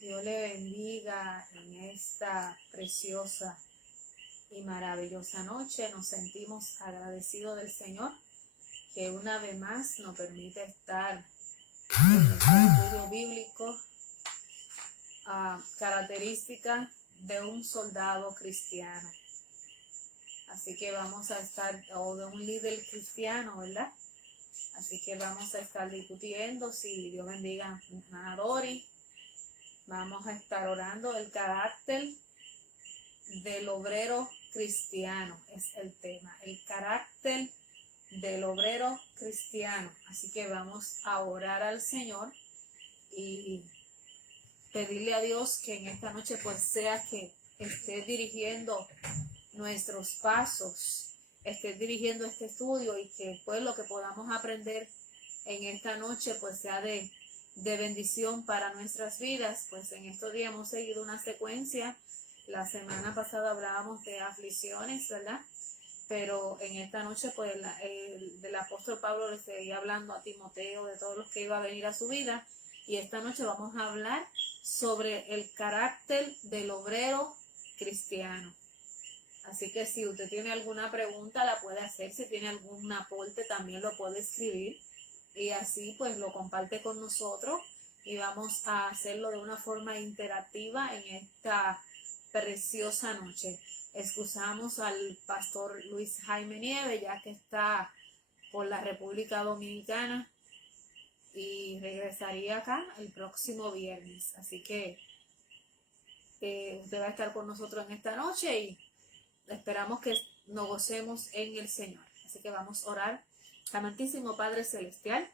Dios le bendiga en esta preciosa y maravillosa noche. Nos sentimos agradecidos del Señor que una vez más nos permite estar en nuestro estudio bíblico, características de un soldado cristiano. Así que vamos a estar, o de un líder cristiano, ¿verdad? Así que vamos a estar discutiendo, si Dios bendiga a Dori. Vamos a estar orando el carácter del obrero cristiano, es el tema, el carácter del obrero cristiano. Así que vamos a orar al Señor y pedirle a Dios que en esta noche pues sea que esté dirigiendo nuestros pasos, esté dirigiendo este estudio y que pues lo que podamos aprender en esta noche pues sea de bendición para nuestras vidas. Pues en estos días hemos seguido una secuencia. La semana pasada hablábamos de aflicciones, ¿verdad? Pero en esta noche pues del apóstol Pablo le seguía hablando a Timoteo de todos los que iba a venir a su vida, y esta noche vamos a hablar sobre el carácter del obrero cristiano. Así que si usted tiene alguna pregunta la puede hacer, si tiene algún aporte también lo puede escribir y así pues lo comparte con nosotros y vamos a hacerlo de una forma interactiva en esta preciosa noche. Excusamos al pastor Luis Jaime Nieves, ya que está por la República Dominicana y regresaría acá el próximo viernes. Así que usted va a estar con nosotros en esta noche y esperamos que nos gocemos en el Señor. Así que vamos a orar. Amantísimo Padre Celestial,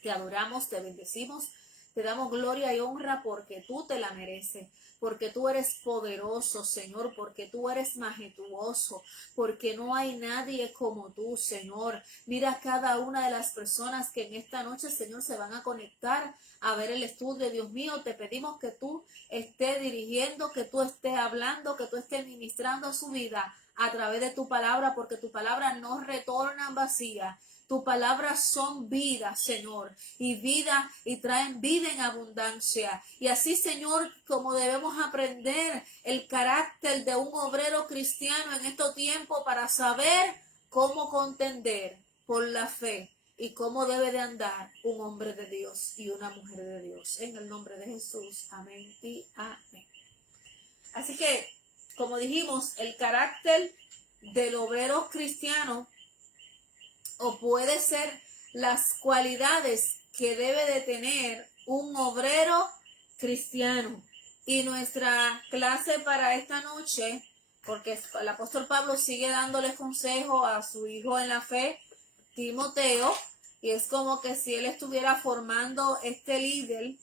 te adoramos, te bendecimos, te damos gloria y honra porque tú te la mereces, porque tú eres poderoso, Señor, porque tú eres majestuoso, porque no hay nadie como tú, Señor. Mira a cada una de las personas que en esta noche, Señor, se van a conectar a ver el estudio. Dios mío, te pedimos que tú estés dirigiendo, que tú estés hablando, que tú estés ministrando su vida a través de tu palabra, porque tu palabra no retorna vacía. Tu palabras son vida, Señor, y vida, y traen vida en abundancia. Y así, Señor, como debemos aprender el carácter de un obrero cristiano en estos tiempos para saber cómo contender por la fe y cómo debe de andar un hombre de Dios y una mujer de Dios. En el nombre de Jesús, amén y amén. Así que, como dijimos, el carácter del obrero cristiano, o puede ser las cualidades que debe de tener un obrero cristiano. Y nuestra clase para esta noche, porque el apóstol Pablo sigue dándole consejo a su hijo en la fe, Timoteo, y es como que si él estuviera formando este líder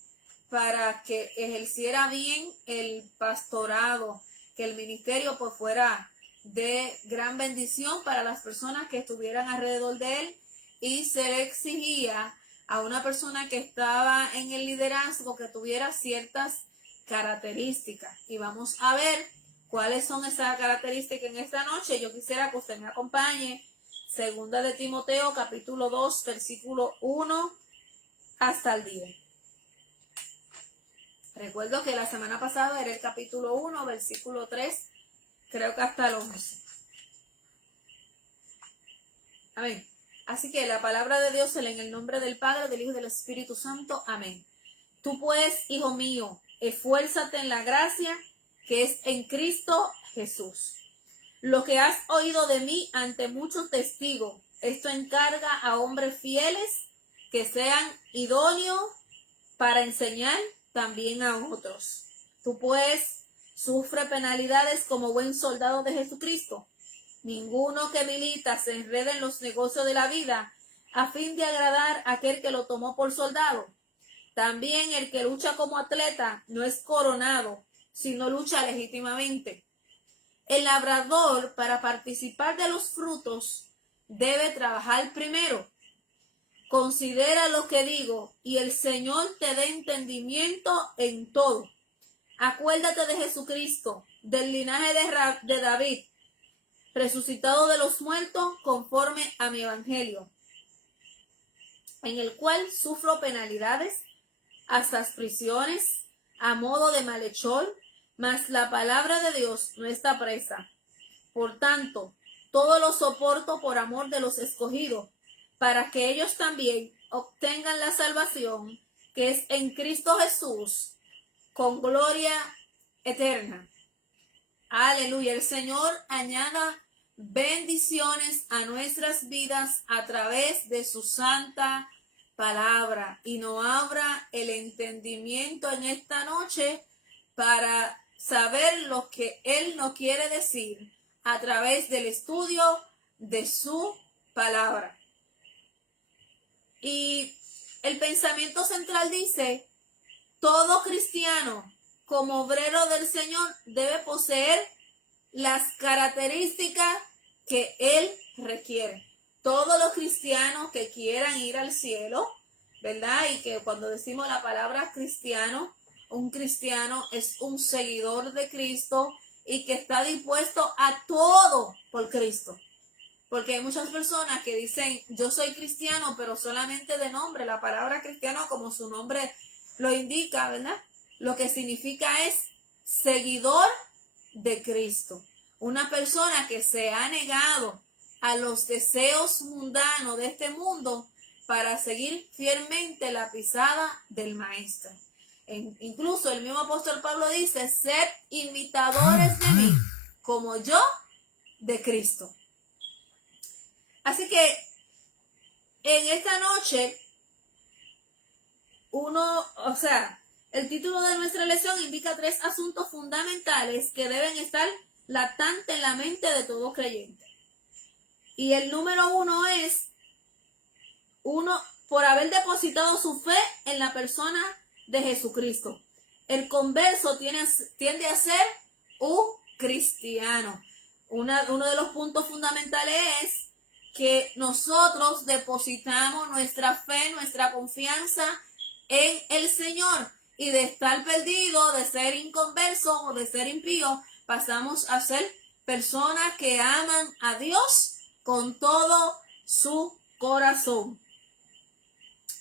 para que ejerciera bien el pastorado, que el ministerio pues fuera de gran bendición para las personas que estuvieran alrededor de él, y se le exigía a una persona que estaba en el liderazgo que tuviera ciertas características. Y vamos a ver cuáles son esas características en esta noche. Yo quisiera que usted me acompañe. Segunda de Timoteo, capítulo 2, versículo 1 hasta el 10. Recuerdo que la semana pasada era el capítulo 1, versículo 3, creo que hasta el 11. Amén. Así que la palabra de Dios se lee en el nombre del Padre, del Hijo y del Espíritu Santo. Amén. Tú pues, hijo mío, esfuérzate en la gracia que es en Cristo Jesús. Lo que has oído de mí ante muchos testigos, esto encarga a hombres fieles que sean idóneos para enseñar también a otros. Tú pues sufre penalidades como buen soldado de Jesucristo. Ninguno que milita se enreda en los negocios de la vida a fin de agradar a aquel que lo tomó por soldado. También el que lucha como atleta no es coronado, sino lucha legítimamente. El labrador, para participar de los frutos, debe trabajar primero. Considera lo que digo, y el Señor te dé entendimiento en todo. Acuérdate de Jesucristo, del linaje de David, resucitado de los muertos conforme a mi evangelio, en el cual sufro penalidades, hasta prisiones. a modo de malhechor, mas la palabra de Dios no está presa. Por tanto, todo lo soporto por amor de los escogidos, para que ellos también obtengan la salvación que es en Cristo Jesús, con gloria eterna. Aleluya. El Señor añada bendiciones a nuestras vidas a través de su santa palabra y nos abra el entendimiento en esta noche para saber lo que Él nos quiere decir a través del estudio de su palabra. Y el pensamiento central dice: todo cristiano como obrero del Señor debe poseer las características que Él requiere. Todos los cristianos que quieran ir al cielo, ¿verdad? Y que cuando decimos la palabra cristiano, un cristiano es un seguidor de Cristo y que está dispuesto a todo por Cristo. Porque hay muchas personas que dicen: yo soy cristiano, pero solamente de nombre. La palabra cristiano, como su nombre lo indica, ¿verdad?, lo que significa es seguidor de Cristo. Una persona que se ha negado a los deseos mundanos de este mundo para seguir fielmente la pisada del Maestro. Incluso el mismo apóstol Pablo dice: sed imitadores de mí, como yo de Cristo. Así que en esta noche, el título de nuestra lección indica 3 asuntos fundamentales que deben estar latentes en la mente de todo creyente. Y el número 1 es: por haber depositado su fe en la persona de Jesucristo. El converso tiende a ser un cristiano. Uno de los puntos fundamentales es que nosotros depositamos nuestra fe, nuestra confianza en el Señor, y de estar perdido, de ser inconverso o de ser impío, pasamos a ser personas que aman a Dios con todo su corazón.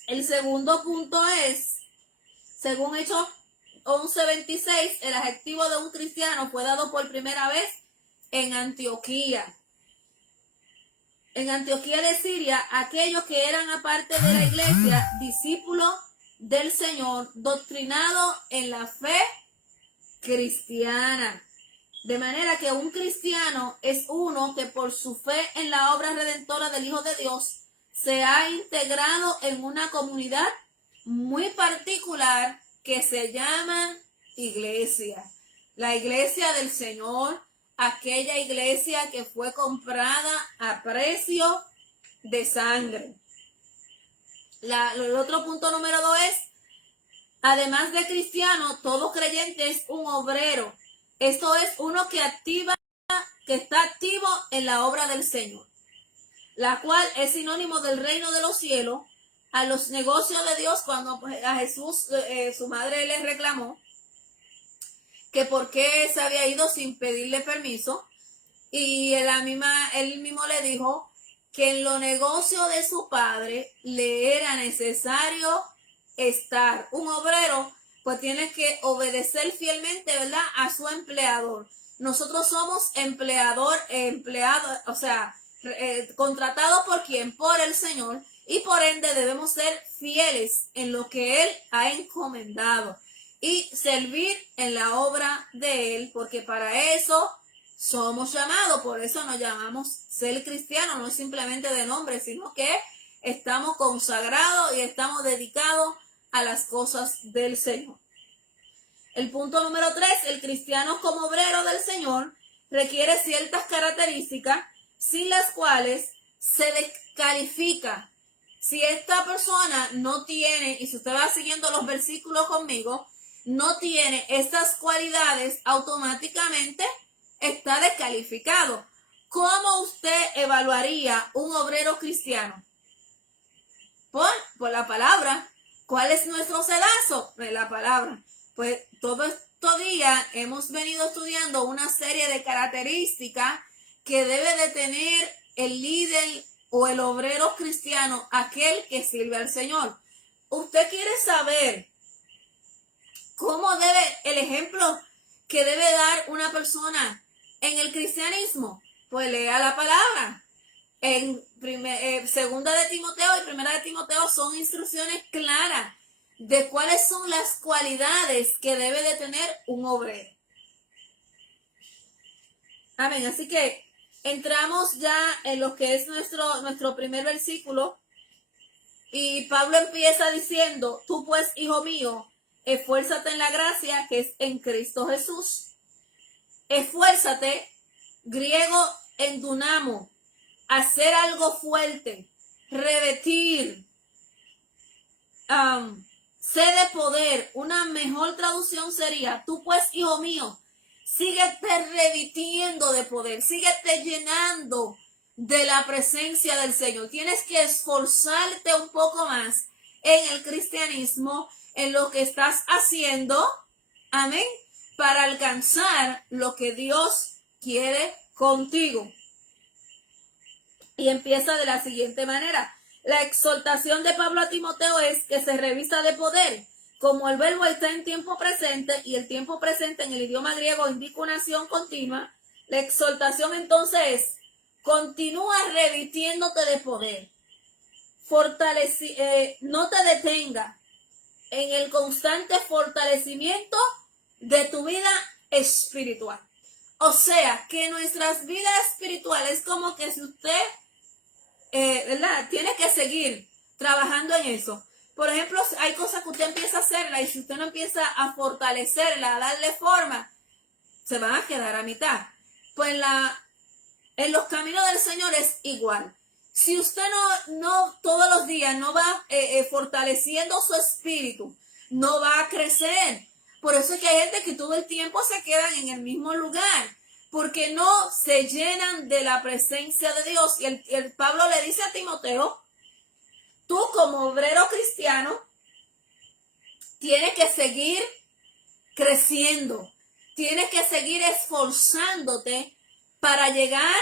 El segundo punto es, según Hechos 11:26, el adjetivo de un cristiano fue dado por primera vez en Antioquía. En Antioquía de Siria, aquellos que eran aparte de la iglesia, discípulos del Señor, doctrinados en la fe cristiana. De manera que un cristiano es uno que por su fe en la obra redentora del Hijo de Dios se ha integrado en una comunidad muy particular que se llama iglesia. La iglesia del Señor, aquella iglesia que fue comprada a precio de sangre. El otro punto número 2 es: además de cristiano, todo creyente es un obrero. Esto es uno que está activo en la obra del Señor, la cual es sinónimo del reino de los cielos, a los negocios de Dios. Cuando a Jesús, su madre le reclamó que por qué se había ido sin pedirle permiso, y él mismo le dijo que en los negocios de su padre le era necesario estar. Un obrero pues tiene que obedecer fielmente, ¿verdad?, a su empleador. Nosotros somos contratados ¿por quién? Por el Señor, y por ende debemos ser fieles en lo que Él ha encomendado y servir en la obra de Él, porque para eso somos llamados. Por eso nos llamamos ser cristianos. No es simplemente de nombre, sino que estamos consagrados y estamos dedicados a las cosas del Señor. El punto número 3: el cristiano como obrero del Señor requiere ciertas características sin las cuales se descalifica. Si esta persona no tiene, y si usted va siguiendo los versículos conmigo, no tiene estas cualidades, automáticamente está descalificado. ¿Cómo usted evaluaría un obrero cristiano? Por la palabra. ¿Cuál es nuestro sedazo? La palabra. Pues todo estos días hemos venido estudiando una serie de características que debe de tener el líder o el obrero cristiano, aquel que sirve al Señor. Usted quiere saber ¿Cómo debe, el ejemplo que debe dar una persona en el cristianismo? Pues lea la palabra. Segunda de Timoteo y primera de Timoteo son instrucciones claras de cuáles son las cualidades que debe de tener un obrero. Amén. Así que entramos ya en lo que es nuestro primer versículo. Y Pablo empieza diciendo: tú pues, hijo mío, esfuérzate en la gracia que es en Cristo Jesús. Esfuérzate, griego endunamo, hacer algo fuerte, revertir, sed de poder. Una mejor traducción sería: tú pues, hijo mío, síguete revitiendo de poder, síguete llenando de la presencia del Señor. Tienes que esforzarte un poco más en el cristianismo, en lo que estás haciendo, amén, para alcanzar lo que Dios quiere contigo. Y empieza de la siguiente manera: la exhortación de Pablo a Timoteo es que se revista de poder. Como el verbo está en tiempo presente, y el tiempo presente en el idioma griego indica una acción continua, la exhortación entonces es: continúa revitiéndote de poder. No te detenga en el constante fortalecimiento de tu vida espiritual. O sea, que nuestras vidas espirituales, como que si usted, ¿verdad?, tiene que seguir trabajando en eso. Por ejemplo, hay cosas que usted empieza a hacerla, y si usted no empieza a fortalecerla, a darle forma, se van a quedar a mitad. Pues en los caminos del Señor es igual. Si usted no todos los días no va fortaleciendo su espíritu, no va a crecer. Por eso es que hay gente que todo el tiempo se quedan en el mismo lugar, porque no se llenan de la presencia de Dios. Y el Pablo le dice a Timoteo: tú como obrero cristiano tienes que seguir creciendo, tienes que seguir esforzándote para llegar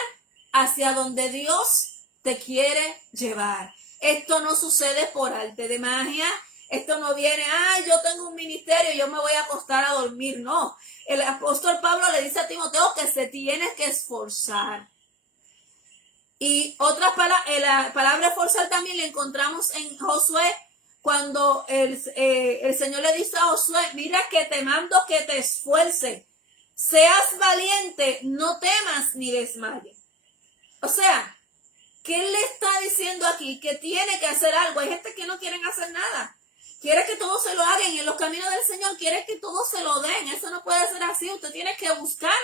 hacia donde Dios te quiere llevar. Esto no sucede por arte de magia. Esto no viene: yo tengo un ministerio y yo me voy a acostar a dormir. No, el apóstol Pablo le dice a Timoteo que se tiene que esforzar. Y la palabra esforzar también la encontramos en Josué, cuando el Señor le dice a Josué: mira que te mando que te esfuerces, seas valiente, no temas ni desmayes. O sea, ¿qué le está diciendo aquí? Que tiene que hacer algo. Hay gente que no quiere hacer nada. Quiere que todo se lo hagan en los caminos del Señor. Quiere que todo se lo den. Eso no puede ser así. Usted tiene que buscar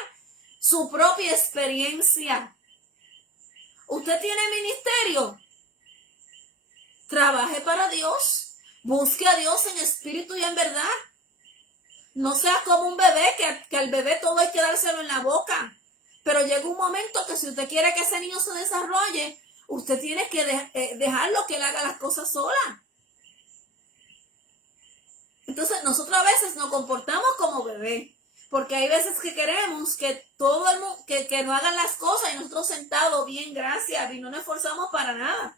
su propia experiencia. Usted tiene ministerio. Trabaje para Dios. Busque a Dios en espíritu y en verdad. No sea como un bebé, que al bebé todo hay que dárselo en la boca. Pero llega un momento que si usted quiere que ese niño se desarrolle, usted tiene que dejarlo que él haga las cosas sola. Entonces nosotros a veces nos comportamos como bebé, porque hay veces que queremos que todo el mundo, que no hagan las cosas, y nosotros sentados, bien, gracias, y no nos esforzamos para nada.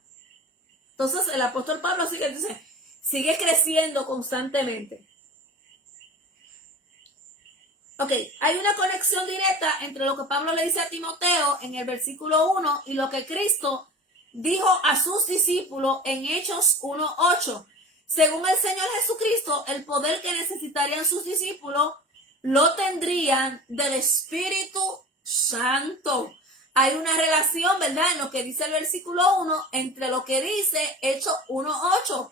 Entonces el apóstol Pablo sigue creciendo constantemente. Ok, hay una conexión directa entre lo que Pablo le dice a Timoteo en el versículo 1 y lo que Cristo dijo a sus discípulos en Hechos 1:8. Según el Señor Jesucristo, el poder que necesitarían sus discípulos lo tendrían del Espíritu Santo. Hay una relación, ¿verdad?, en lo que dice el versículo 1 entre lo que dice Hechos 1:8.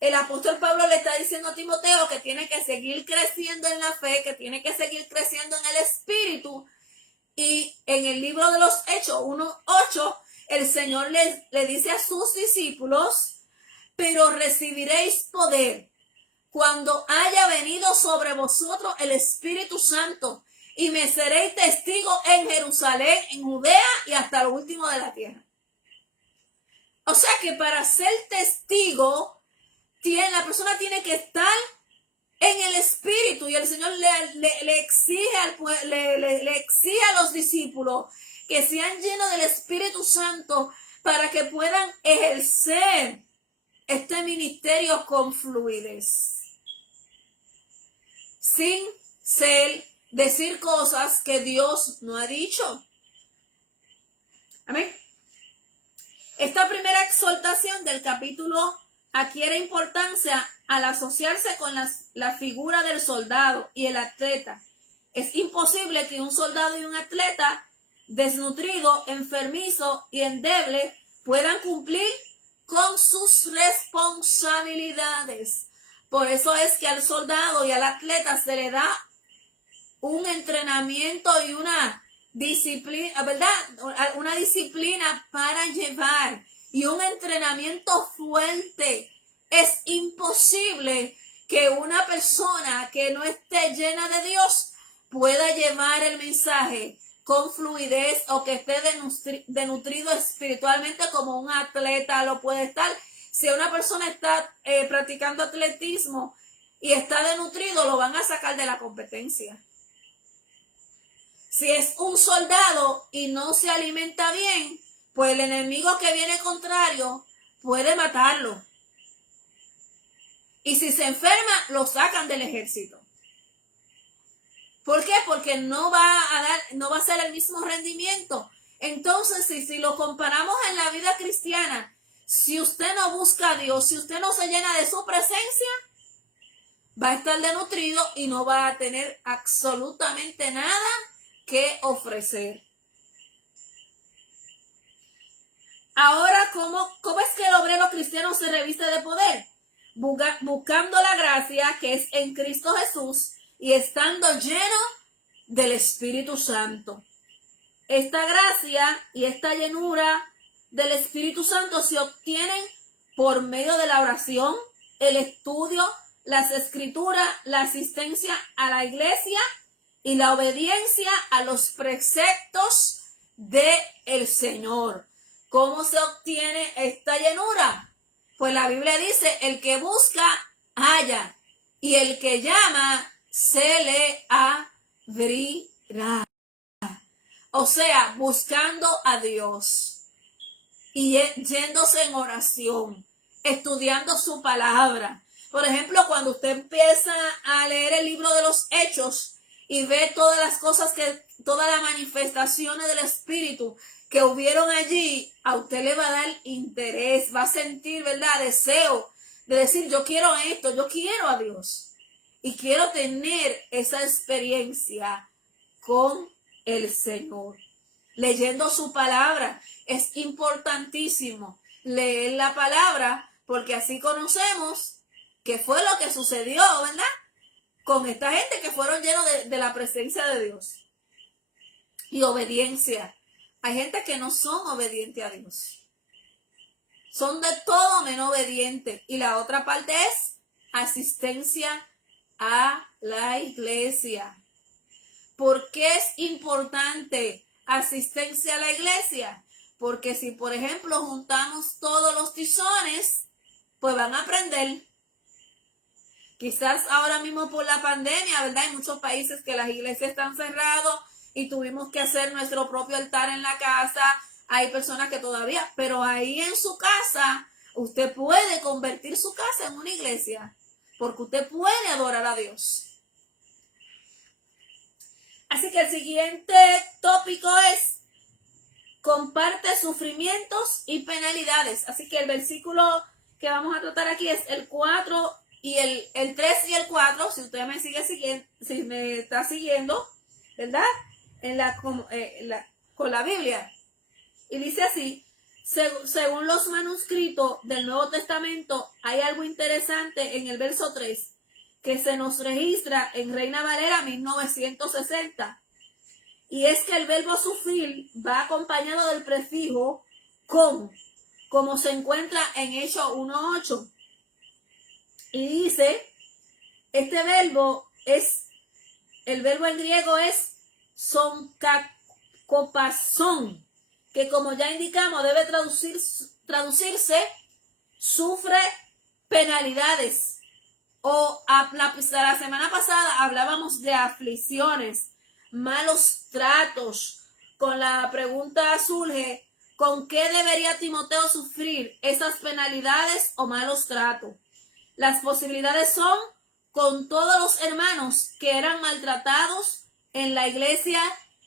El apóstol Pablo le está diciendo a Timoteo que tiene que seguir creciendo en la fe, que tiene que seguir creciendo en el espíritu. Y en el libro de los Hechos 1:8, el Señor le dice a sus discípulos: pero recibiréis poder cuando haya venido sobre vosotros el Espíritu Santo, y me seréis testigos en Jerusalén, en Judea y hasta lo último de la tierra. O sea que para ser testigo, la persona tiene que estar en el Espíritu, y el Señor le exige a los discípulos que sean llenos del Espíritu Santo para que puedan ejercer este ministerio con fluidez. sin decir cosas que Dios no ha dicho. Amén. Esta primera exhortación del capítulo adquiere importancia al asociarse con la figura del soldado y el atleta. Es imposible que un soldado y un atleta desnutrido, enfermizo y endeble puedan cumplir con sus responsabilidades. Por eso es que al soldado y al atleta se le da un entrenamiento y una disciplina, ¿verdad? Una disciplina para llevar y un entrenamiento fuerte. Es imposible que una persona que no esté llena de Dios pueda llevar el mensaje con fluidez o que esté denutrido espiritualmente como un atleta lo puede estar. Si una persona está practicando atletismo y está denutrido, lo van a sacar de la competencia. Si es un soldado y no se alimenta bien, pues el enemigo que viene contrario puede matarlo. Y si se enferma, lo sacan del ejército. ¿Por qué? Porque no va a ser el mismo rendimiento. Entonces, si lo comparamos en la vida cristiana, si usted no busca a Dios, si usted no se llena de su presencia, va a estar desnutrido y no va a tener absolutamente nada que ofrecer. Ahora, ¿cómo es que el obrero cristiano se reviste de poder? Buscando la gracia que es en Cristo Jesús y estando lleno del Espíritu Santo. Esta gracia y esta llenura del Espíritu Santo se obtienen por medio de la oración, el estudio, las escrituras, la asistencia a la iglesia y la obediencia a los preceptos del Señor. ¿Cómo se obtiene esta llenura? Pues la Biblia dice, el que busca, halla, y el que llama, se le abrirá. O sea, buscando a Dios y yéndose en oración, estudiando su palabra. Por ejemplo, cuando usted empieza a leer el libro de los Hechos y ve todas las cosas todas las manifestaciones del Espíritu que hubieron allí, a usted le va a dar interés, va a sentir, ¿verdad?, deseo de decir, yo quiero esto, yo quiero a Dios y quiero tener esa experiencia con el Señor. Leyendo su palabra, es importantísimo leer la palabra porque así conocemos qué fue lo que sucedió, ¿verdad?, con esta gente que fueron llenos de la presencia de Dios y obediencia. Hay gente que no son obedientes a Dios. Son de todo menos obedientes. Y la otra parte es asistencia a la iglesia. ¿Por qué es importante asistencia a la iglesia? Porque si, por ejemplo, juntamos todos los tizones, pues van a aprender. Quizás ahora mismo por la pandemia, ¿verdad? Hay muchos países que las iglesias están cerradas y tuvimos que hacer nuestro propio altar en la casa. Hay personas que todavía, pero ahí en su casa, usted puede convertir su casa en una iglesia, porque usted puede adorar a Dios. Así que el siguiente tópico es, comparte sufrimientos y penalidades. Así que el versículo que vamos a tratar aquí es el 4 y el 3 y el 4, si usted me sigue siguiendo, si me está siguiendo, ¿verdad? Con la Biblia. Y dice así, según los manuscritos del Nuevo Testamento, hay algo interesante en el verso 3 que se nos registra en Reina Valera 1960. Y es que el verbo sufrir va acompañado del prefijo con, como se encuentra en Hechos 1:8. Y dice, este verbo el verbo en griego es sonkakopasón, que como ya indicamos debe traducirse sufre penalidades. O la semana pasada hablábamos de aflicciones, malos tratos. Con la pregunta surge, ¿con qué debería Timoteo sufrir esas penalidades o malos tratos? Las posibilidades son con todos los hermanos que eran maltratados en la iglesia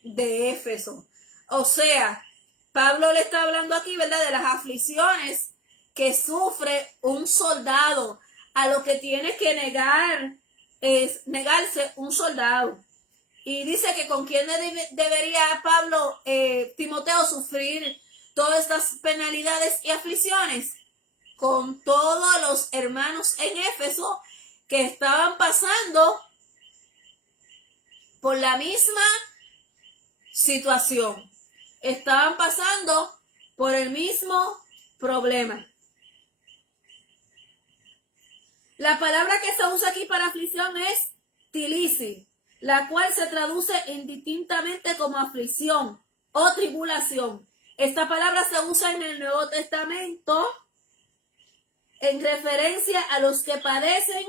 de Éfeso. O sea, Pablo le está hablando aquí, ¿verdad?, de las aflicciones que sufre un soldado, a lo que tiene que negarse un soldado. Y dice que con quién debería Pablo, Timoteo, sufrir todas estas penalidades y aflicciones. Con todos los hermanos en Éfeso que estaban pasando por la misma situación. Estaban pasando por el mismo problema. La palabra que se usa aquí para aflicción es tilisi, la cual se traduce indistintamente como aflicción o tribulación. Esta palabra se usa en el Nuevo Testamento en referencia a los que padecen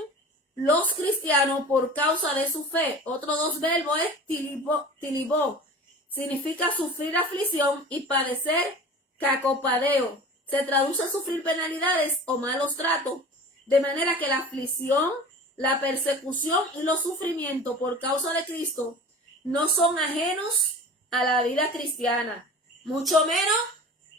los cristianos por causa de su fe. Otros dos verbos es tilibó. Significa sufrir aflicción, y padecer, cacopadeo. Se traduce sufrir penalidades o malos tratos. De manera que la aflicción, la persecución y los sufrimientos por causa de Cristo no son ajenos a la vida cristiana, mucho menos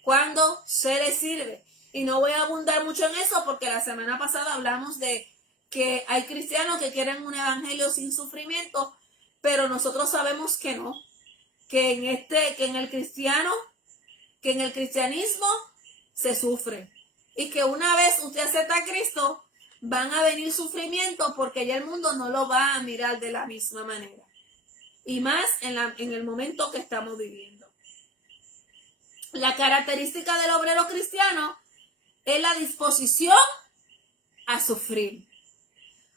cuando se le sirve. Y no voy a abundar mucho en eso porque la semana pasada hablamos de que hay cristianos que quieren un evangelio sin sufrimiento, pero nosotros sabemos que no, que en el cristianismo se sufre. Y que una vez usted acepta a Cristo, van a venir sufrimientos porque ya el mundo no lo va a mirar de la misma manera. Y más en el momento que estamos viviendo. La característica del obrero cristiano es la disposición a sufrir.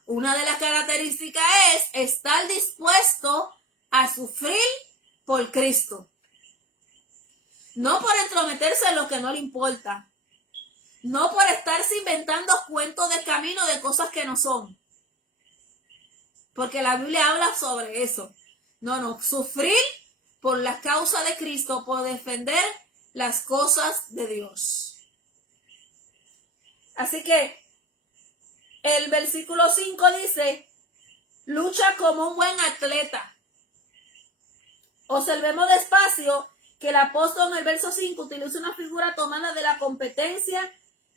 Una de las características es estar dispuesto a sufrir por Cristo. No por entrometerse en lo que no le importa. No por estarse inventando cuentos de camino de cosas que no son. Porque la Biblia habla sobre eso. No, sufrir por la causa de Cristo, por defender las cosas de Dios. Así que el versículo 5 dice, lucha como un buen atleta. Observemos despacio que el apóstol en el verso 5 utiliza una figura tomada de la competencia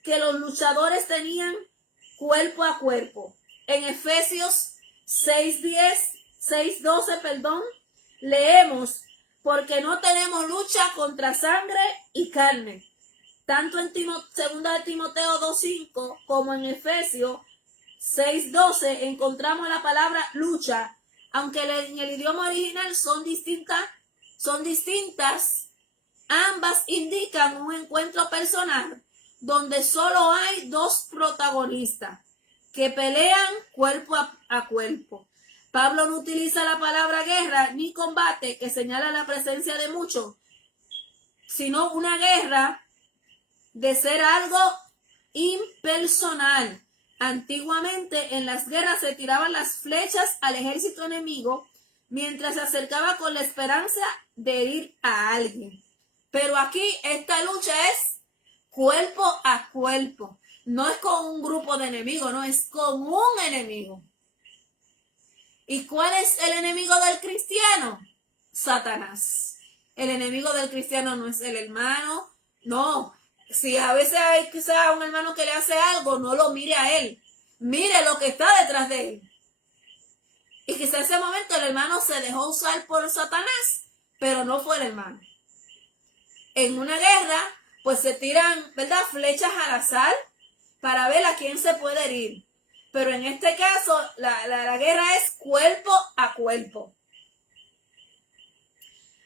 que los luchadores tenían cuerpo a cuerpo. En Efesios 6:12, leemos, porque no tenemos lucha contra sangre y carne. Tanto en 2 Timoteo 2:5 como en Efesios 6:12 encontramos la palabra lucha, aunque en el idioma original son distintas, ambas indican un encuentro personal donde solo hay dos protagonistas que pelean cuerpo a cuerpo. Pablo no utiliza la palabra guerra ni combate, que señala la presencia de muchos, sino una guerra de ser algo impersonal. Antiguamente en las guerras se tiraban las flechas al ejército enemigo mientras se acercaba con la esperanza de herir a alguien. Pero aquí esta lucha es cuerpo a cuerpo. No es con un grupo de enemigos, no, es con un enemigo. ¿Y cuál es el enemigo del cristiano? Satanás. El enemigo del cristiano no es el hermano, no. Si a veces hay quizá un hermano que le hace algo, no lo mire a él. Mire lo que está detrás de él. Y quizá en ese momento el hermano se dejó usar por Satanás, pero no fue el hermano. En una guerra, pues se tiran, ¿verdad?, flechas al azar para ver a quién se puede herir. Pero en este caso, la guerra es cuerpo a cuerpo.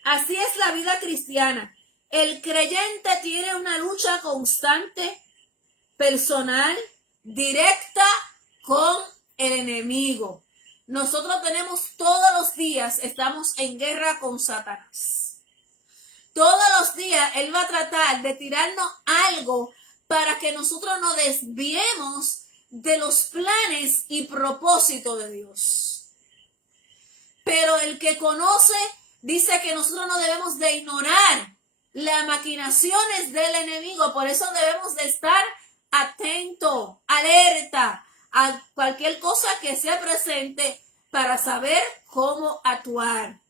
Así es la vida cristiana. El creyente tiene una lucha constante, personal, directa con el enemigo. Nosotros todos los días estamos en guerra con Satanás. Todos los días él va a tratar de tirarnos algo para que nosotros nos desviemos de los planes y propósitos de Dios. Pero el que conoce dice que nosotros no debemos de ignorar las maquinaciones del enemigo. Por eso debemos de estar atentos, alerta, a cualquier cosa que se presente para saber cómo actuar.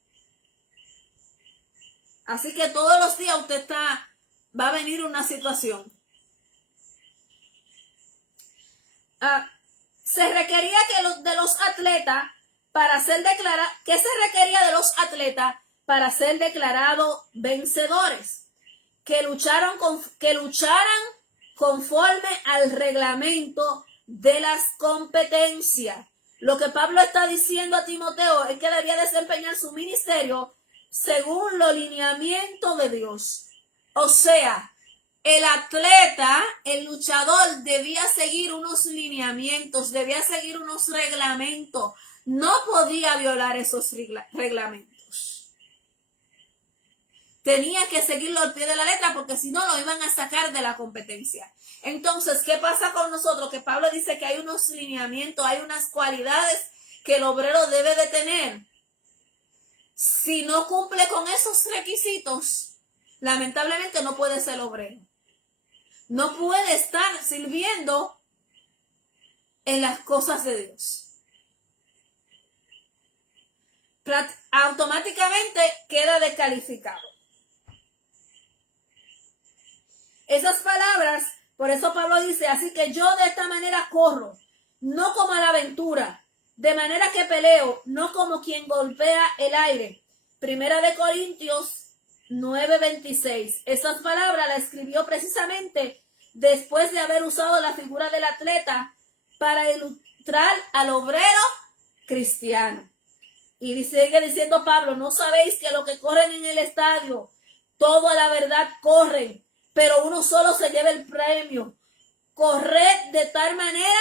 Así que todos los días va a venir una situación. Se requería de los atletas para ser declarados, ¿qué se requería de los atletas para ser declarados vencedores? Que lucharan conforme al reglamento de las competencias. Lo que Pablo está diciendo a Timoteo es que debía desempeñar su ministerio según los lineamientos de Dios. O sea, el atleta, el luchador, debía seguir unos lineamientos, debía seguir unos reglamentos. No podía violar esos reglamentos. Tenía que seguirlo al pie de la letra porque si no lo iban a sacar de la competencia. Entonces, ¿qué pasa con nosotros? Que Pablo dice que hay unos lineamientos, hay unas cualidades que el obrero debe de tener. Si no cumple con esos requisitos, lamentablemente no puede ser obrero. No puede estar sirviendo en las cosas de Dios. Automáticamente queda descalificado. Esas palabras, por eso Pablo dice, así que yo de esta manera corro, no como a la aventura, de manera que peleo, no como quien golpea el aire. Primera de Corintios 9:26. Esas palabras las escribió precisamente después de haber usado la figura del atleta para ilustrar al obrero cristiano. Y sigue diciendo Pablo, ¿no sabéis que los que corren en el estadio, todo a la verdad corren, pero uno solo se lleva el premio? Corred de tal manera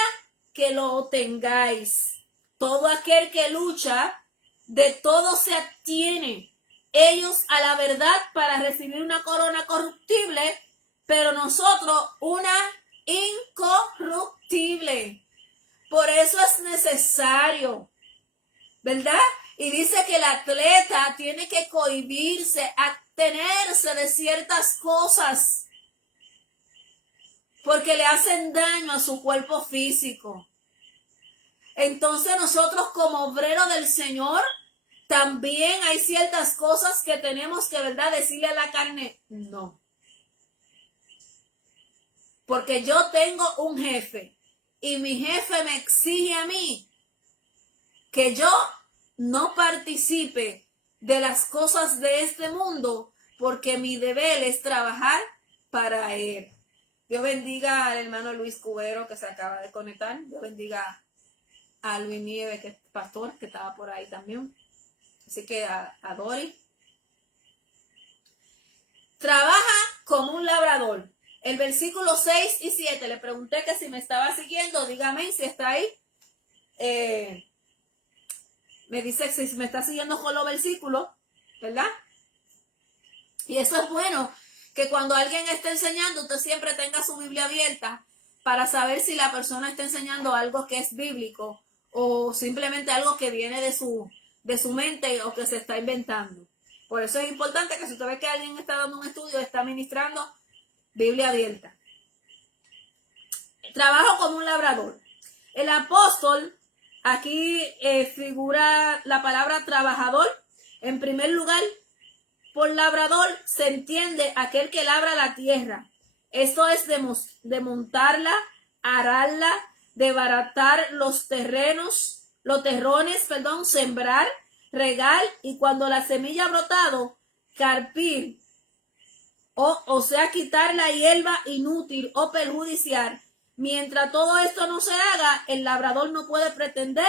que lo obtengáis. Todo aquel que lucha, de todo se abstiene. Ellos a la verdad para recibir una corona corruptible, pero nosotros una incorruptible. Por eso es necesario, ¿verdad? Y dice que el atleta tiene que cohibirse, abstenerse de ciertas cosas, porque le hacen daño a su cuerpo físico. Entonces nosotros como obreros del Señor, también hay ciertas cosas que tenemos que, ¿verdad?, decirle a la carne, no. Porque yo tengo un jefe y mi jefe me exige a mí que yo no participe de las cosas de este mundo porque mi deber es trabajar para él. Dios bendiga al hermano Luis Cubero que se acaba de conectar. Dios bendiga a Luis Nieves, que es pastor, que estaba por ahí también. Así que a Dori. Trabaja como un labrador. El versículo 6 y 7, le pregunté que si me estaba siguiendo, dígame si está ahí. Me dice si me está siguiendo con los versículos, ¿verdad? Y eso es bueno, que cuando alguien esté enseñando, usted siempre tenga su Biblia abierta para saber si la persona está enseñando algo que es bíblico o simplemente algo que viene de su mente o que se está inventando. Por eso es importante que si usted ve que alguien está dando un estudio, está ministrando, Biblia abierta. Trabajo como un labrador. El apóstol, aquí figura la palabra trabajador. En primer lugar, por labrador se entiende aquel que labra la tierra. Esto es de montarla, ararla, de baratar los terrones, sembrar, regar y cuando la semilla ha brotado, carpir, o sea, quitar la hierba inútil o perjudicial. Mientras todo esto no se haga, el labrador no puede pretender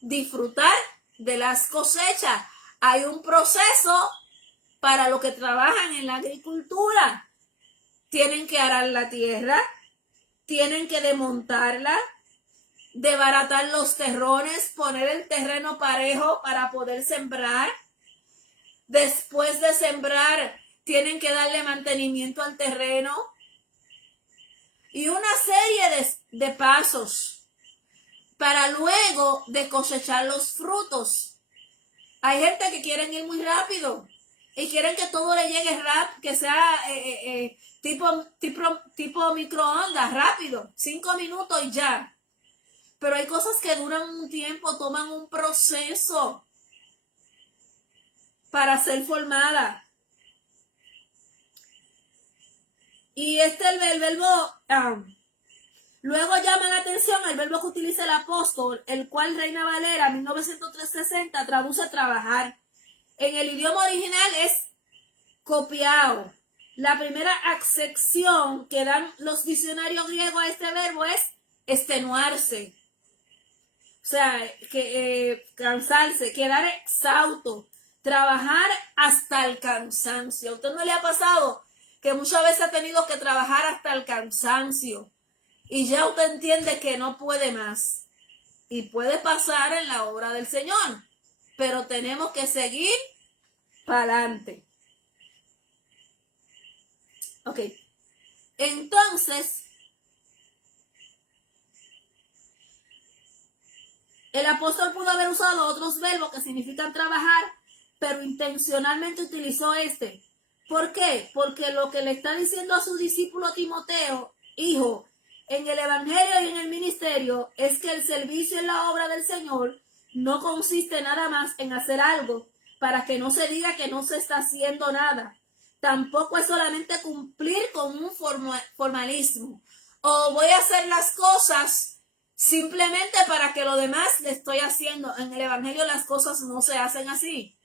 disfrutar de las cosechas. Hay un proceso para los que trabajan en la agricultura. Tienen que arar la tierra, tienen que desmontarla, desbaratar los terrones, poner el terreno parejo para poder sembrar. Después de sembrar, tienen que darle mantenimiento al terreno y una serie de pasos para luego de cosechar los frutos. Hay gente que quieren ir muy rápido y quieren que todo le llegue rápido, que sea tipo microondas, rápido, 5 minutos y ya. Pero hay cosas que duran un tiempo, toman un proceso para ser formada. Y el verbo, luego llama la atención el verbo que utiliza el apóstol, el cual Reina Valera 1960 traduce trabajar. En el idioma original es copiado. La primera acepción que dan los diccionarios griegos a este verbo es extenuarse. O sea, cansarse, quedar exhausto, trabajar hasta el cansancio. ¿A usted no le ha pasado que muchas veces ha tenido que trabajar hasta el cansancio y ya usted entiende que no puede más? Y puede pasar en la obra del Señor, pero tenemos que seguir para adelante. Ok, entonces el apóstol pudo haber usado otros verbos que significan trabajar, pero intencionalmente utilizó este. ¿Por qué? Porque lo que le está diciendo a su discípulo Timoteo, hijo, en el evangelio y en el ministerio, es que el servicio en la obra del Señor no consiste nada más en hacer algo para que no se diga que no se está haciendo nada. Tampoco es solamente cumplir con un formalismo. O voy a hacer las cosas simplemente para que lo demás le estoy haciendo. En el evangelio las cosas no se hacen así.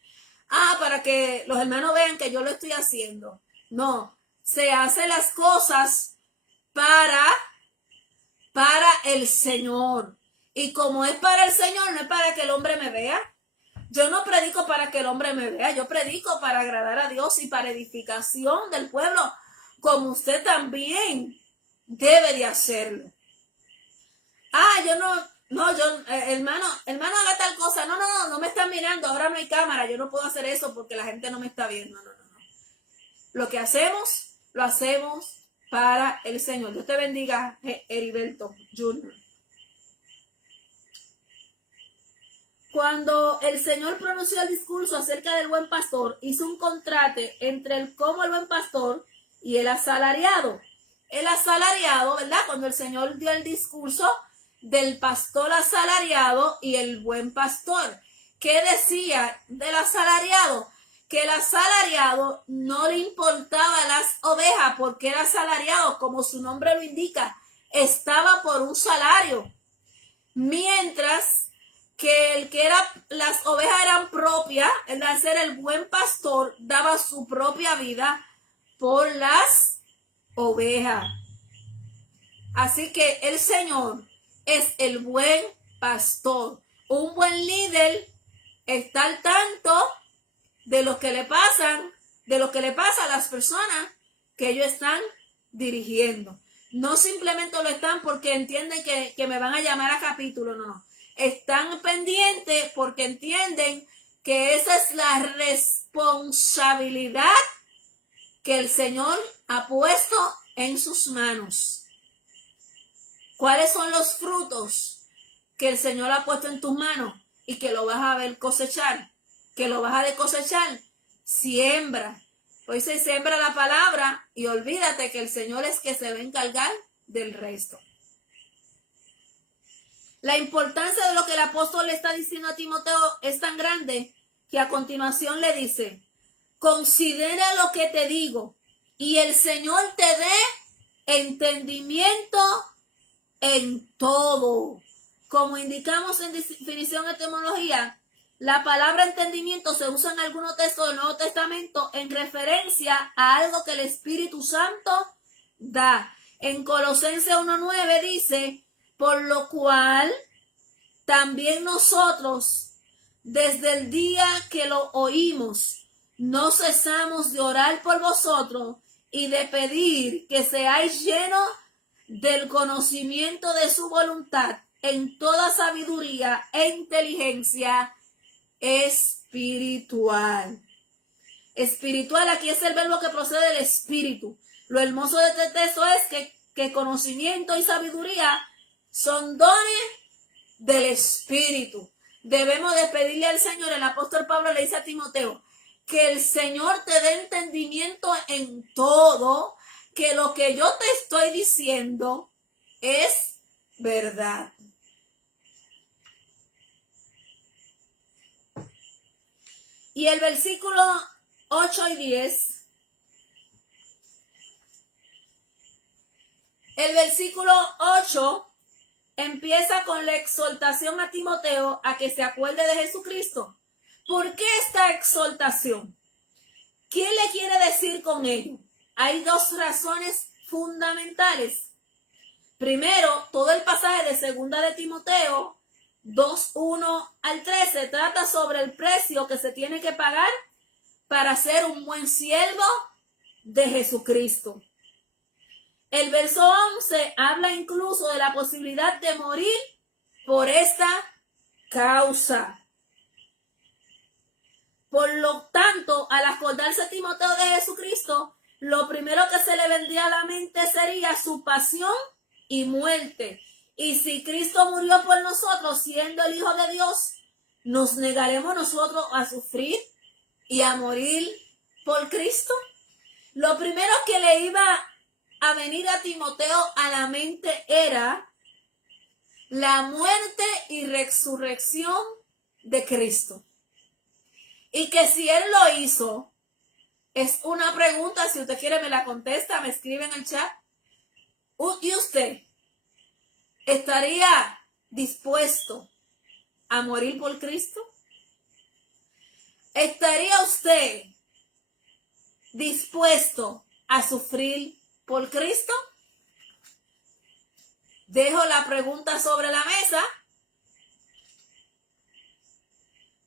Para que los hermanos vean que yo lo estoy haciendo. No, se hacen las cosas para el Señor. Y como es para el Señor, no es para que el hombre me vea. Yo no predico para que el hombre me vea, yo predico para agradar a Dios y para edificación del pueblo, como usted también debe de hacerlo. Hermano, haga tal cosa. No me están mirando, ahora no hay cámara, yo no puedo hacer eso porque la gente no me está viendo. No. Lo que hacemos, lo hacemos para el Señor. Dios te bendiga, Heriberto Jr. Cuando el Señor pronunció el discurso acerca del buen pastor, hizo un contraste entre el como el buen pastor y el asalariado. El asalariado, ¿verdad? Cuando el Señor dio el discurso del pastor asalariado y el buen pastor. ¿Qué decía del asalariado? Que el asalariado no le importaba las ovejas porque era asalariado, como su nombre lo indica, estaba por un salario. Mientras que las ovejas eran propias, el de ser el buen pastor, daba su propia vida por las ovejas. Así que el Señor es el buen pastor. Un buen líder está al tanto de lo que le pasa a las personas que ellos están dirigiendo. No simplemente lo están porque entienden que me van a llamar a capítulo, no. Están pendientes porque entienden que esa es la responsabilidad que el Señor ha puesto en sus manos. ¿Cuáles son los frutos que el Señor ha puesto en tus manos y que lo vas a ver cosechar? Que lo vas a cosechar. Siembra. Pues se siembra la palabra y olvídate que el Señor es que se va a encargar del resto. La importancia de lo que el apóstol le está diciendo a Timoteo es tan grande que a continuación le dice: considera lo que te digo y el Señor te dé entendimiento en todo. Como indicamos en definición de etimología, la palabra entendimiento se usa en algunos textos del Nuevo Testamento en referencia a algo que el Espíritu Santo da. En Colosenses 1:9 dice: por lo cual también nosotros, desde el día que lo oímos, no cesamos de orar por vosotros y de pedir que seáis llenos del conocimiento de su voluntad en toda sabiduría e inteligencia espiritual. Espiritual, aquí es el verbo que procede del espíritu. Lo hermoso de este texto es que conocimiento y sabiduría son dones del espíritu. Debemos de pedirle al Señor. El apóstol Pablo le dice a Timoteo que el Señor te dé entendimiento en todo, que lo que yo te estoy diciendo es verdad. Y el versículo 8 y 10. El versículo 8 empieza con la exhortación a Timoteo a que se acuerde de Jesucristo. ¿Por qué esta exhortación? ¿Qué le quiere decir con ello? Hay dos razones fundamentales. Primero, todo el pasaje de segunda de Timoteo 2:1 al 13 trata sobre el precio que se tiene que pagar para ser un buen siervo de Jesucristo. El verso 11 habla incluso de la posibilidad de morir por esta causa. Por lo tanto, al acordarse Timoteo de Jesucristo, lo primero que se le vendría a la mente sería su pasión y muerte. Y si Cristo murió por nosotros, siendo el Hijo de Dios, ¿nos negaremos nosotros a sufrir y a morir por Cristo? Lo primero que le iba a venir a Timoteo a la mente era la muerte y resurrección de Cristo. Y que si él lo hizo, es una pregunta, si usted quiere me la contesta, me escribe en el chat. ¿Y usted estaría dispuesto a morir por Cristo? ¿Estaría usted dispuesto a sufrir por Cristo? Dejo la pregunta sobre la mesa.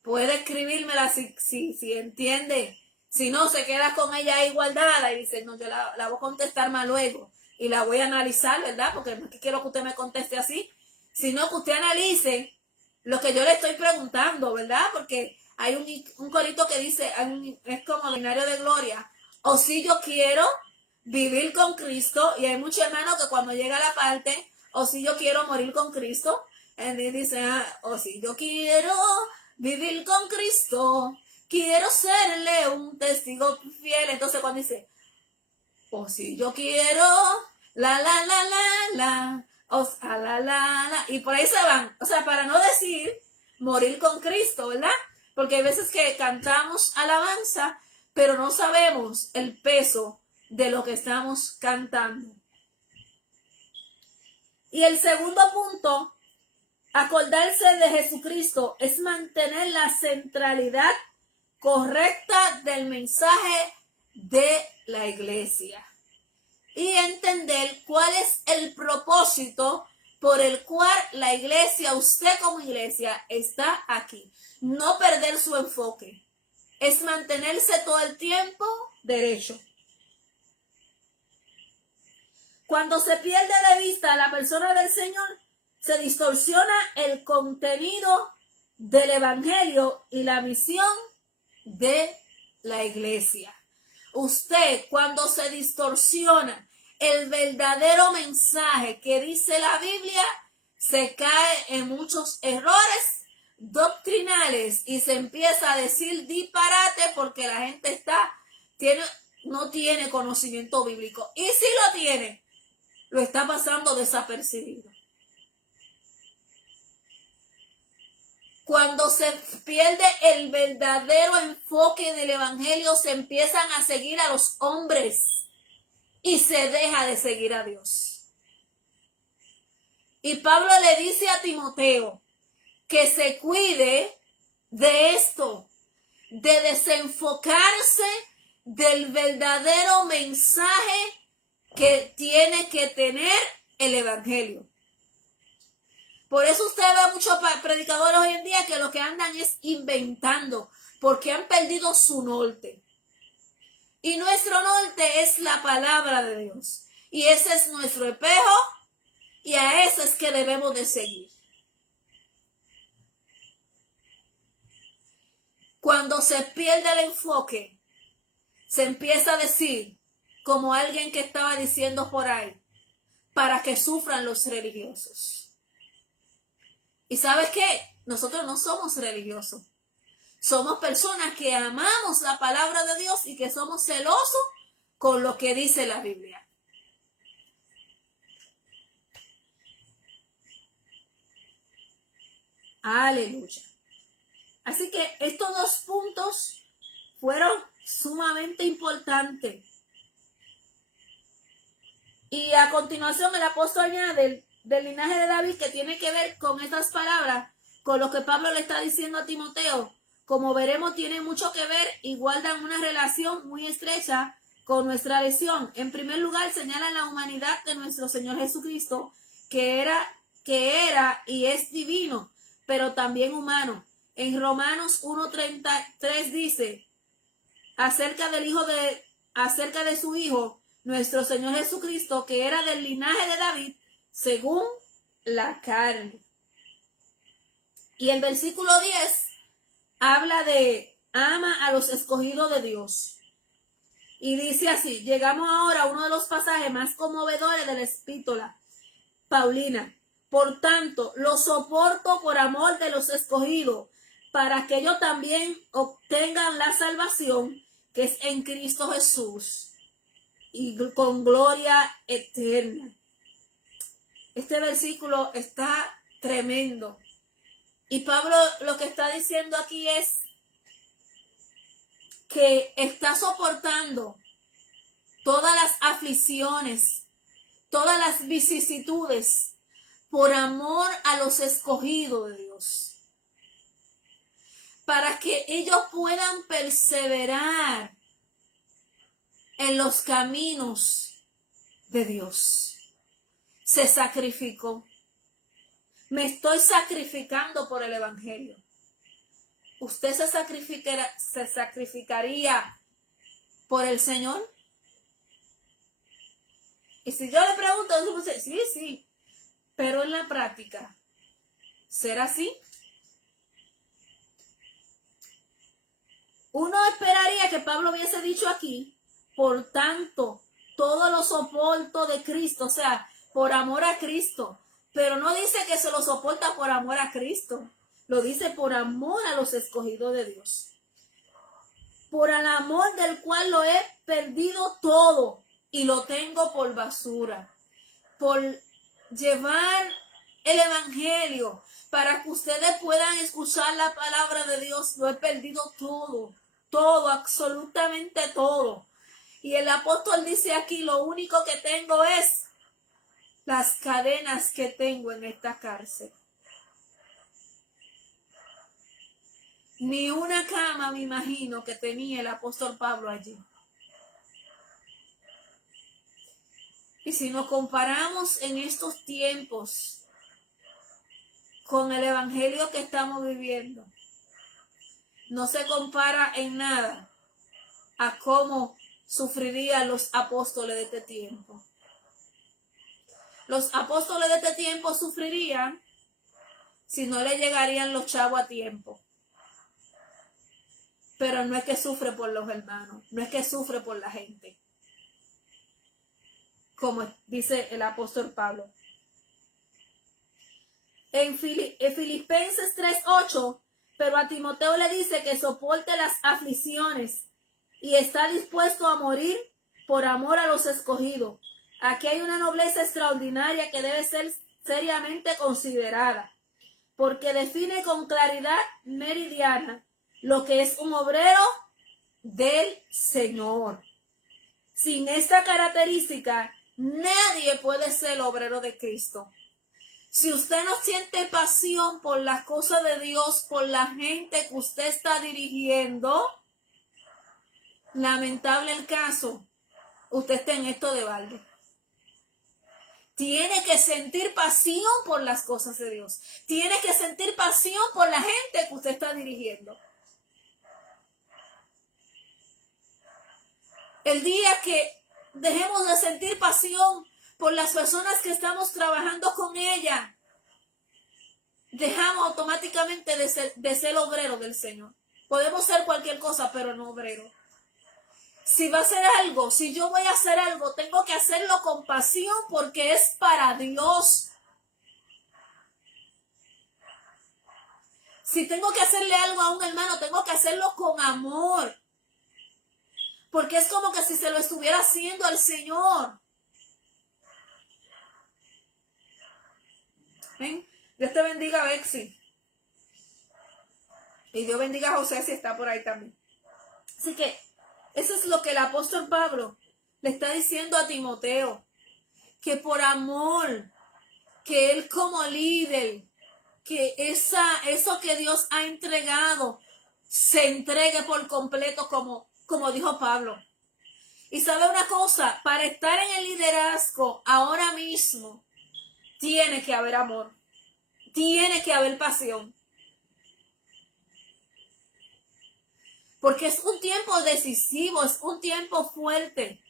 Puede escribírmela si entiende. Si no, se queda con ella ahí guardada y dice, no, yo la voy a contestar más luego. Y la voy a analizar, ¿verdad? Porque no quiero que usted me conteste así. Sino que usted analice lo que yo le estoy preguntando, ¿verdad? Porque hay un corito que dice, es como el binario de gloria. O si yo quiero vivir con Cristo. Y hay muchos hermanos que cuando llega la parte, o si yo quiero morir con Cristo, y dice, o si yo quiero vivir con Cristo, quiero serle un testigo fiel. Entonces cuando dice, o si yo quiero, y por ahí se van. O sea, para no decir morir con Cristo, ¿verdad? Porque hay veces que cantamos alabanza, pero no sabemos el peso de lo que estamos cantando. Y el segundo punto, acordarse de Jesucristo, es mantener la centralidad correcta del mensaje de la iglesia y entender cuál es el propósito por el cual la iglesia, usted como iglesia, está aquí. No perder su enfoque, es mantenerse todo el tiempo derecho. Cuando se pierde de vista la persona del Señor, se distorsiona el contenido del evangelio y la misión de la iglesia. Usted, cuando se distorsiona el verdadero mensaje que dice la Biblia, se cae en muchos errores doctrinales y se empieza a decir disparate porque la gente no tiene conocimiento bíblico. Y si lo tiene, lo está pasando desapercibido. Cuando se pierde el verdadero enfoque del evangelio, se empiezan a seguir a los hombres y se deja de seguir a Dios. Y Pablo le dice a Timoteo que se cuide de esto, de desenfocarse del verdadero mensaje que tiene que tener el evangelio. Por eso usted ve muchos predicadores hoy en día que lo que andan es inventando, porque han perdido su norte. Y nuestro norte es la palabra de Dios. Y ese es nuestro espejo, y a eso es que debemos de seguir. Cuando se pierde el enfoque, se empieza a decir, como alguien que estaba diciendo por ahí, para que sufran los religiosos. ¿Y sabes qué? Nosotros no somos religiosos. Somos personas que amamos la palabra de Dios y que somos celosos con lo que dice la Biblia. Aleluya. Así que estos dos puntos fueron sumamente importantes. Y a continuación el apóstol añade del linaje de David, que tiene que ver con estas palabras, con lo que Pablo le está diciendo a Timoteo. Como veremos, tiene mucho que ver y guardan una relación muy estrecha con nuestra lección. En primer lugar, señalan la humanidad de nuestro Señor Jesucristo, que era y es divino, pero también humano. En Romanos 1:33 dice, acerca de su Hijo, nuestro Señor Jesucristo, que era del linaje de David, según la carne. Y el versículo 10 habla de ama a los escogidos de Dios. Y dice así, llegamos ahora a uno de los pasajes más conmovedores de la epístola Paulina. Por tanto, lo soporto por amor de los escogidos, para que ellos también obtengan la salvación que es en Cristo Jesús y con gloria eterna. Este versículo está tremendo. Y Pablo lo que está diciendo aquí es que está soportando todas las aflicciones, todas las vicisitudes, por amor a los escogidos de Dios, para que ellos puedan perseverar en los caminos de Dios. Se sacrificó. Me estoy sacrificando por el evangelio. ¿Usted se sacrificaría por el Señor? Y si yo le pregunto, sí, pero en la práctica, ¿será así? Uno esperaría que Pablo hubiese dicho aquí, por tanto, todo lo soporto de Cristo, o sea, por amor a Cristo. Pero no dice que se lo soporta por amor a Cristo. Lo dice por amor a los escogidos de Dios. Por el amor del cual lo he perdido todo y lo tengo por basura. Por llevar el evangelio para que ustedes puedan escuchar la palabra de Dios. Lo he perdido todo, todo, absolutamente todo. Y el apóstol dice aquí, lo único que tengo es las cadenas que tengo en esta cárcel. Ni una cama me imagino que tenía el apóstol Pablo allí. Y si nos comparamos en estos tiempos con el evangelio que estamos viviendo, no se compara en nada a cómo sufrirían los apóstoles de este tiempo. Los apóstoles de este tiempo sufrirían si no le llegarían los chavos a tiempo. Pero no es que sufre por los hermanos, no es que sufre por la gente, como dice el apóstol Pablo. En Filipenses 3:8, pero a Timoteo le dice que soporte las aflicciones y está dispuesto a morir por amor a los escogidos. Aquí hay una nobleza extraordinaria que debe ser seriamente considerada, porque define con claridad meridiana lo que es un obrero del Señor. Sin esta característica, nadie puede ser obrero de Cristo. Si usted no siente pasión por las cosas de Dios, por la gente que usted está dirigiendo, lamentable el caso, usted está en esto de balde. Tiene que sentir pasión por las cosas de Dios. Tiene que sentir pasión por la gente que usted está dirigiendo. El día que dejemos de sentir pasión por las personas que estamos trabajando con ella, dejamos automáticamente de ser obrero del Señor. Podemos ser cualquier cosa, pero no obrero. Si va a hacer algo, si yo voy a hacer algo, tengo que hacerlo con pasión porque es para Dios. Si tengo que hacerle algo a un hermano, tengo que hacerlo con amor. Porque es como que si se lo estuviera haciendo al Señor. ¿Ven? Dios te bendiga, Bexy. Y Dios bendiga a José si está por ahí también. Así que eso es lo que el apóstol Pablo le está diciendo a Timoteo, que por amor, que él como líder, que eso que Dios ha entregado, se entregue por completo como dijo Pablo. Y sabe una cosa, para estar en el liderazgo ahora mismo, tiene que haber amor, tiene que haber pasión. Porque es un tiempo decisivo, es un tiempo fuerte.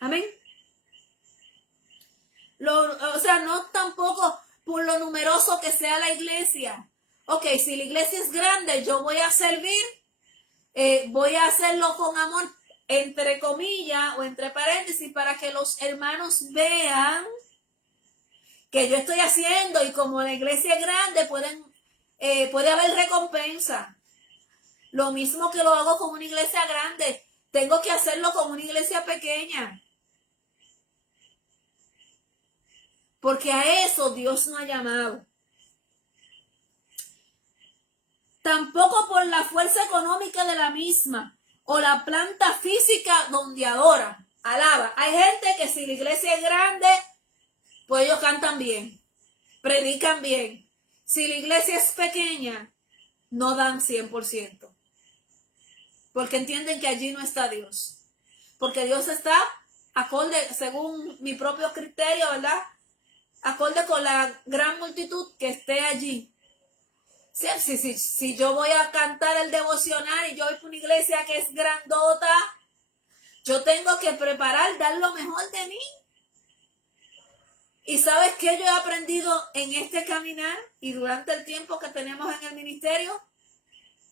Amén. O sea, no tampoco por lo numeroso que sea la iglesia. Ok, si la iglesia es grande, yo voy a servir, voy a hacerlo con amor, entre comillas o entre paréntesis, para que los hermanos vean que yo estoy haciendo, y como la iglesia es grande, puede haber recompensa. Lo mismo que lo hago con una iglesia grande, tengo que hacerlo con una iglesia pequeña. Porque a eso Dios no ha llamado. Tampoco por la fuerza económica de la misma o la planta física donde adora, alaba. Hay gente que si la iglesia es grande, pues ellos cantan bien, predican bien. Si la iglesia es pequeña, no dan 100%. Porque entienden que allí no está Dios. Porque Dios está acorde, según mi propio criterio, ¿verdad? Acorde con la gran multitud que esté allí. Si yo voy a cantar el devocional y yo voy por una iglesia que es grandota, yo tengo que preparar, dar lo mejor de mí. ¿Y sabes qué yo he aprendido en este caminar y durante el tiempo que tenemos en el ministerio?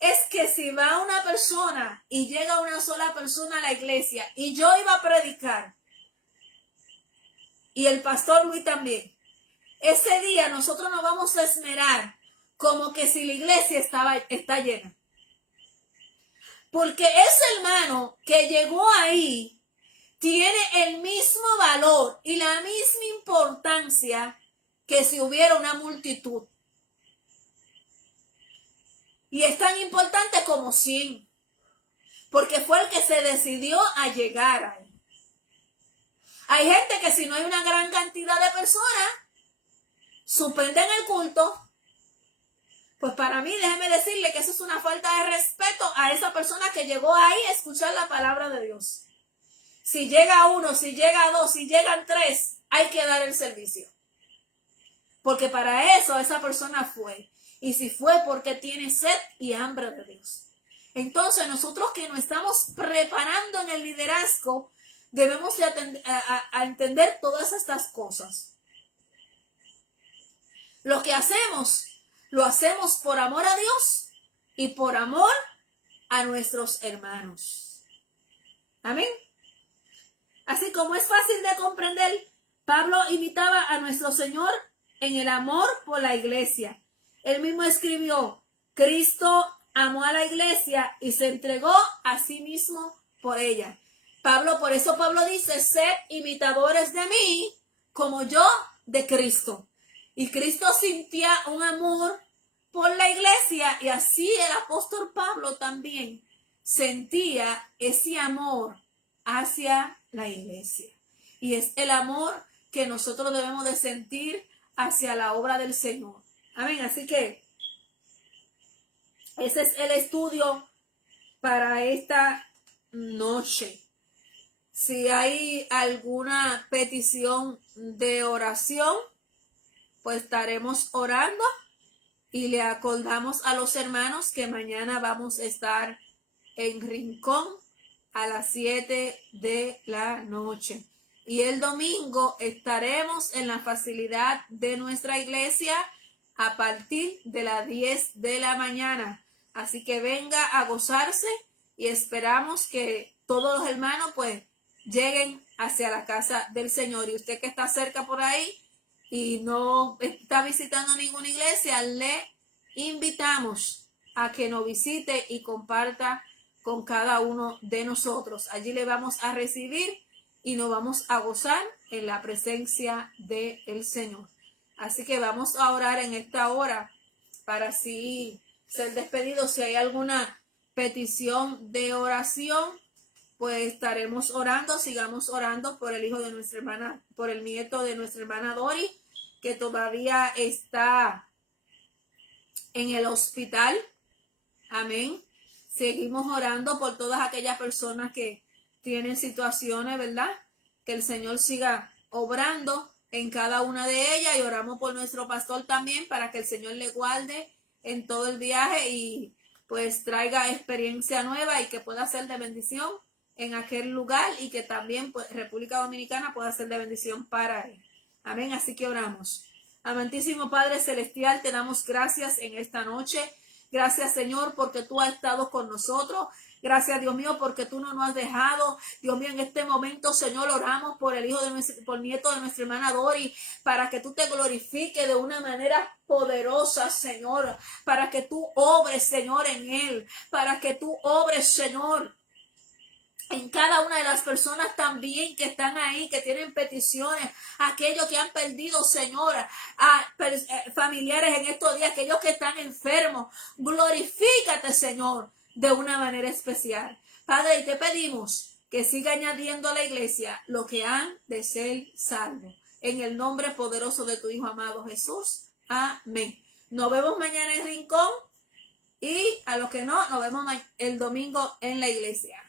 Es que si va una persona y llega una sola persona a la iglesia y yo iba a predicar, y el pastor Luis también, ese día nosotros nos vamos a esmerar como que si la iglesia está llena. Porque ese hermano que llegó ahí tiene el mismo valor y la misma importancia que si hubiera una multitud. Y es tan importante como 100. Porque fue el que se decidió a llegar ahí. Hay gente que si no hay una gran cantidad de personas, suspenden el culto. Pues para mí, déjeme decirle que eso es una falta de respeto a esa persona que llegó ahí a escuchar la palabra de Dios. Si llega uno, si llega dos, si llegan tres, hay que dar el servicio. Porque para eso esa persona fue. Y si fue porque tiene sed y hambre de Dios. Entonces nosotros que nos estamos preparando en el liderazgo, debemos de entender todas estas cosas. Lo que hacemos, lo hacemos por amor a Dios y por amor a nuestros hermanos. Amén. Así como es fácil de comprender, Pablo imitaba a nuestro Señor en el amor por la iglesia. Él mismo escribió, Cristo amó a la iglesia y se entregó a sí mismo por ella. Por eso Pablo dice, sed imitadores de mí como yo de Cristo. Y Cristo sentía un amor por la iglesia, y así el apóstol Pablo también sentía ese amor hacia la iglesia. Y es el amor que nosotros debemos de sentir hacia la obra del Señor. Amén. Así que ese es el estudio para esta noche. Si hay alguna petición de oración, pues estaremos orando y le acordamos a los hermanos que mañana vamos a estar en Rincón a las 7 de la noche. Y el domingo estaremos en la facilidad de nuestra iglesia a partir de las 10 de la mañana. Así que venga a gozarse y esperamos que todos los hermanos pues lleguen hacia la casa del Señor. Y usted que está cerca por ahí y no está visitando ninguna iglesia, le invitamos a que nos visite y comparta con cada uno de nosotros. Allí le vamos a recibir y nos vamos a gozar en la presencia del Señor. Así que vamos a orar en esta hora para así ser despedidos. Si hay alguna petición de oración, pues estaremos orando, sigamos orando por el hijo de nuestra hermana, por el nieto de nuestra hermana Dori, que todavía está en el hospital. Amén. Seguimos orando por todas aquellas personas que tienen situaciones, ¿verdad? Que el Señor siga obrando en cada una de ellas, y oramos por nuestro pastor también para que el Señor le guarde en todo el viaje y pues traiga experiencia nueva y que pueda ser de bendición en aquel lugar, y que también pues, República Dominicana pueda ser de bendición para él. Amén. Así que oramos. Amantísimo Padre Celestial, te damos gracias en esta noche. Gracias, Señor, porque tú has estado con nosotros. Gracias, Dios mío, porque tú no nos has dejado. Dios mío, en este momento, Señor, oramos por el hijo de por el nieto de nuestra hermana Dori, para que tú te glorifiques de una manera poderosa, Señor, para que tú obres, Señor, en él, para que tú obres, Señor, en cada una de las personas también que están ahí, que tienen peticiones, aquellos que han perdido, Señor, a familiares en estos días, aquellos que están enfermos. Glorifícate, Señor, de una manera especial. Padre, y te pedimos que siga añadiendo a la iglesia lo que han de ser salvos. En el nombre poderoso de tu Hijo amado Jesús. Amén. Nos vemos mañana en Rincón, y a los que no, nos vemos el domingo en la iglesia.